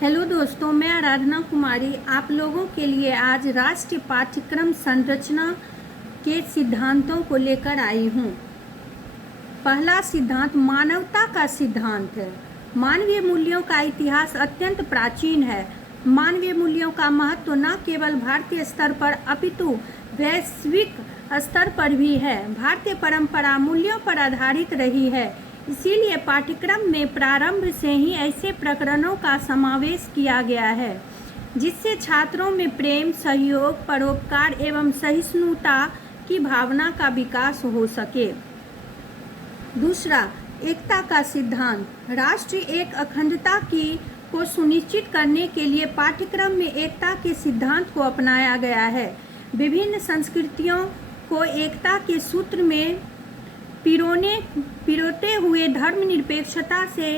Hello दोस्तों, मैं आराधना कुमारी आप लोगों के लिए आज राष्ट्रीय पाठ्यक्रम संरचना के सिद्धांतों को लेकर आई हूँ। पहला सिद्धांत मानवता का सिद्धांत है। मानवीय मूल्यों का इतिहास अत्यंत प्राचीन है। मानवीय मूल्यों का महत्व न केवल भारतीय स्तर पर अपितु वैश्विक स्तर पर भी है। भारतीय परंपरा मूल्यों पर आधारित रही है, इसीलिए पाठ्यक्रम में प्रारंभ से ही ऐसे प्रकरणों का समावेश किया गया है जिससे छात्रों में प्रेम, सहयोग, परोपकार एवं सहिष्णुता की भावना का विकास हो सके। दूसरा, एकता का सिद्धांत। राष्ट्रीय एक अखंडता को सुनिश्चित करने के लिए पाठ्यक्रम में एकता के सिद्धांत को अपनाया गया है। विभिन्न संस्कृतियों को एकता के सूत्र में पिरोते हुए धर्मनिरपेक्षता से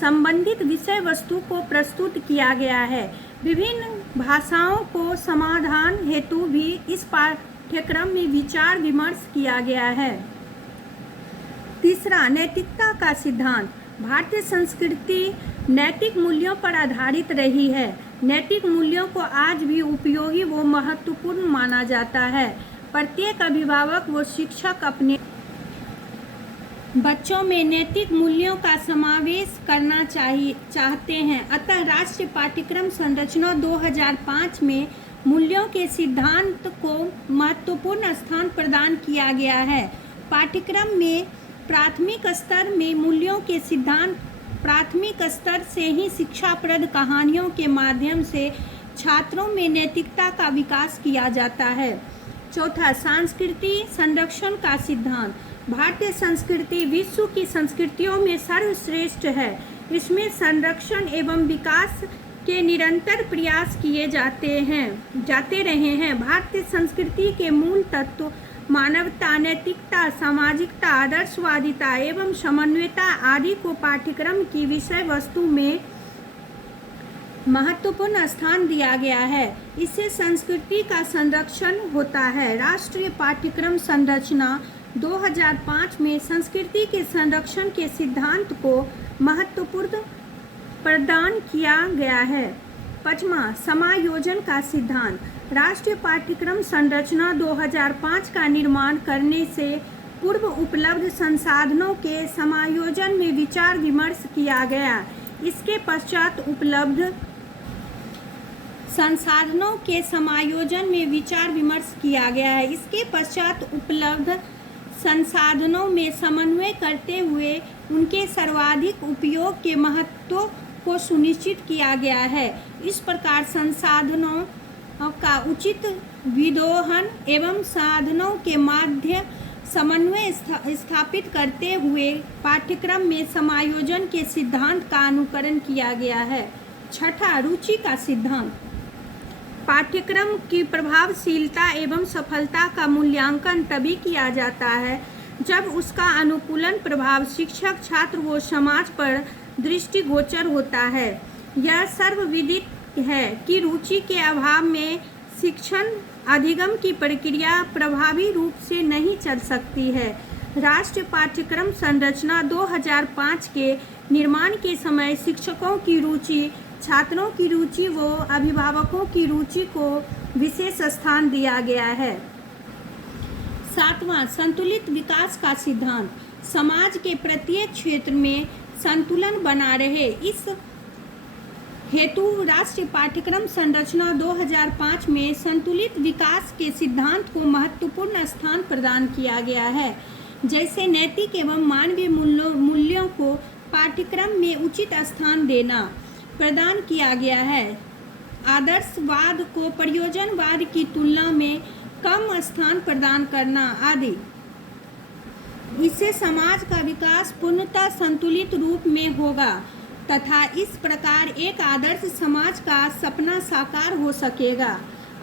संबंधित विषय वस्तु को प्रस्तुत किया गया है। विभिन्न भाषाओं को समाधान हेतु भी इस पाठ्यक्रम में विचार विमर्श किया गया है। तीसरा, नैतिकता का सिद्धांत। भारतीय संस्कृति नैतिक मूल्यों पर आधारित रही है। नैतिक मूल्यों को आज भी उपयोगी व महत्वपूर्ण माना जाता है। प्रत्येक अभिभावक व शिक्षक अपने बच्चों में नैतिक मूल्यों का समावेश करना चाहते हैं। अतः राष्ट्रीय पाठ्यक्रम संरचना 2005 में मूल्यों के सिद्धांत को महत्वपूर्ण स्थान प्रदान किया गया है। पाठ्यक्रम में प्राथमिक स्तर में मूल्यों के सिद्धांत प्राथमिक स्तर से ही शिक्षाप्रद कहानियों के माध्यम से छात्रों में नैतिकता का विकास किया जाता है। चौथा, सांस्कृतिक संरक्षण का सिद्धांत। भारतीय संस्कृति विश्व की संस्कृतियों में सर्वश्रेष्ठ है। इसमें संरक्षण एवं विकास के निरंतर प्रयास किए जाते रहे हैं। भारतीय संस्कृति के मूल तत्व मानवता, नैतिकता, सामाजिकता, आदर्शवादिता एवं समन्वयता आदि को पाठ्यक्रम की विषय वस्तु में महत्वपूर्ण स्थान दिया गया है। इससे संस्कृति का संरक्षण होता है। राष्ट्रीय पाठ्यक्रम संरचना 2005 में संस्कृति के संरक्षण के सिद्धांत को महत्वपूर्ण प्रदान किया गया है। पांचवा, समायोजन का सिद्धांत। राष्ट्रीय पाठ्यक्रम संरचना 2005 का निर्माण करने से पूर्व उपलब्ध संसाधनों के समायोजन में विचार विमर्श किया गया। इसके पश्चात उपलब्ध संसाधनों के समायोजन में विचार विमर्श किया गया है। इसके पश्चात उपलब्ध संसाधनों में समन्वय करते हुए उनके सर्वाधिक उपयोग के महत्व को सुनिश्चित किया गया है। इस प्रकार संसाधनों का उचित विदोहन एवं साधनों के माध्य समन्वय स्थापित करते हुए पाठ्यक्रम में समायोजन के सिद्धांत का अनुकरण किया गया है। छठा, रुचि का सिद्धांत। पाठ्यक्रम की प्रभावशीलता एवं सफलता का मूल्यांकन तभी किया जाता है जब उसका अनुकूलन प्रभाव शिक्षक, छात्र व समाज पर दृष्टिगोचर होता है। यह सर्वविदित है कि रुचि के अभाव में शिक्षण अधिगम की प्रक्रिया प्रभावी रूप से नहीं चल सकती है। राष्ट्रीय पाठ्यक्रम संरचना 2005 के निर्माण के समय शिक्षकों की रुचि, छात्रों की रुचि व अभिभावकों की रुचि को विशेष स्थान दिया गया है। सातवां, संतुलित विकास का सिद्धांत। समाज के प्रत्येक क्षेत्र में संतुलन बना रहे, इस हेतु राष्ट्रीय पाठ्यक्रम संरचना 2005 में संतुलित विकास के सिद्धांत को महत्वपूर्ण स्थान प्रदान किया गया है। जैसे नैतिक एवं मानवीय मूल्यों को पाठ्यक्रम में उचित स्थान देना प्रदान किया गया है। आदर्शवाद को प्रयोजनवाद की तुलना में कम स्थान प्रदान करना आदि। इससे समाज का विकास पूर्णतः संतुलित रूप में होगा तथा इस प्रकार एक आदर्श समाज का सपना साकार हो सकेगा।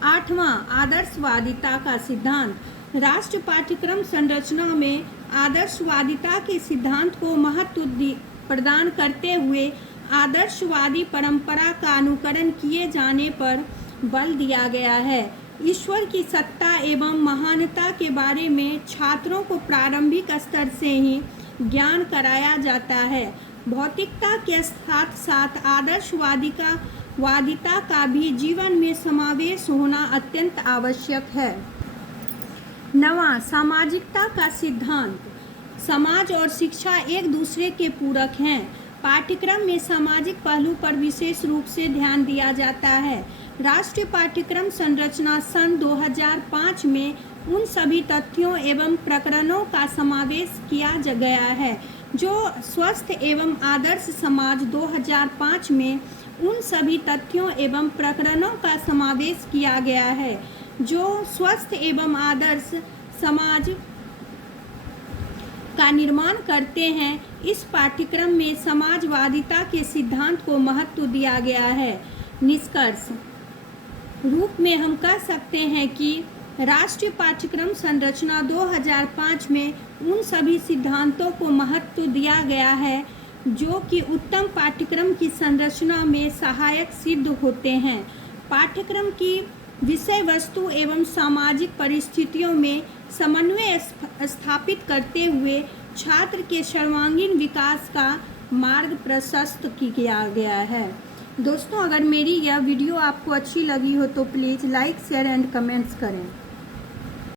आठवां, आदर्शवादिता का सिद्धांत। राष्ट्रीय पाठ्यक्रम संरचना में आदर्शवादिता के सिद्धांत को महत्व प्रदान करते हुए आदर्शवादी परंपरा का अनुकरण किए जाने पर बल दिया गया है। ईश्वर की सत्ता एवं महानता के बारे में छात्रों को प्रारंभिक स्तर से ही ज्ञान कराया जाता है। भौतिकता के साथ साथ वादिता का भी जीवन में समावेश होना अत्यंत आवश्यक है। 9वां, सामाजिकता का सिद्धांत। समाज और शिक्षा एक दूसरे के पूरक हैं। पाठ्यक्रम में सामाजिक पहलू पर विशेष रूप से ध्यान दिया जाता है। राष्ट्रीय पाठ्यक्रम संरचना सन 2005 में उन सभी तथ्यों एवं प्रकरणों का समावेश किया गया है जो स्वस्थ एवं आदर्श समाज 2005 में उन सभी तथ्यों एवं प्रकरणों का समावेश किया गया है जो स्वस्थ एवं आदर्श समाज का निर्माण करते हैं। इस पाठ्यक्रम में समाजवादिता के सिद्धांत को महत्व दिया गया है। निष्कर्ष रूप में हम कह सकते हैं कि राष्ट्रीय पाठ्यक्रम संरचना 2005 में उन सभी सिद्धांतों को महत्व दिया गया है जो कि उत्तम पाठ्यक्रम की संरचना में सहायक सिद्ध होते हैं। पाठ्यक्रम की विषय वस्तु एवं सामाजिक परिस्थितियों में समन्वय स्थापित करते हुए छात्र के सर्वांगीण विकास का मार्ग प्रशस्त किया गया है। दोस्तों, अगर मेरी यह वीडियो आपको अच्छी लगी हो तो please like, share and comments करें।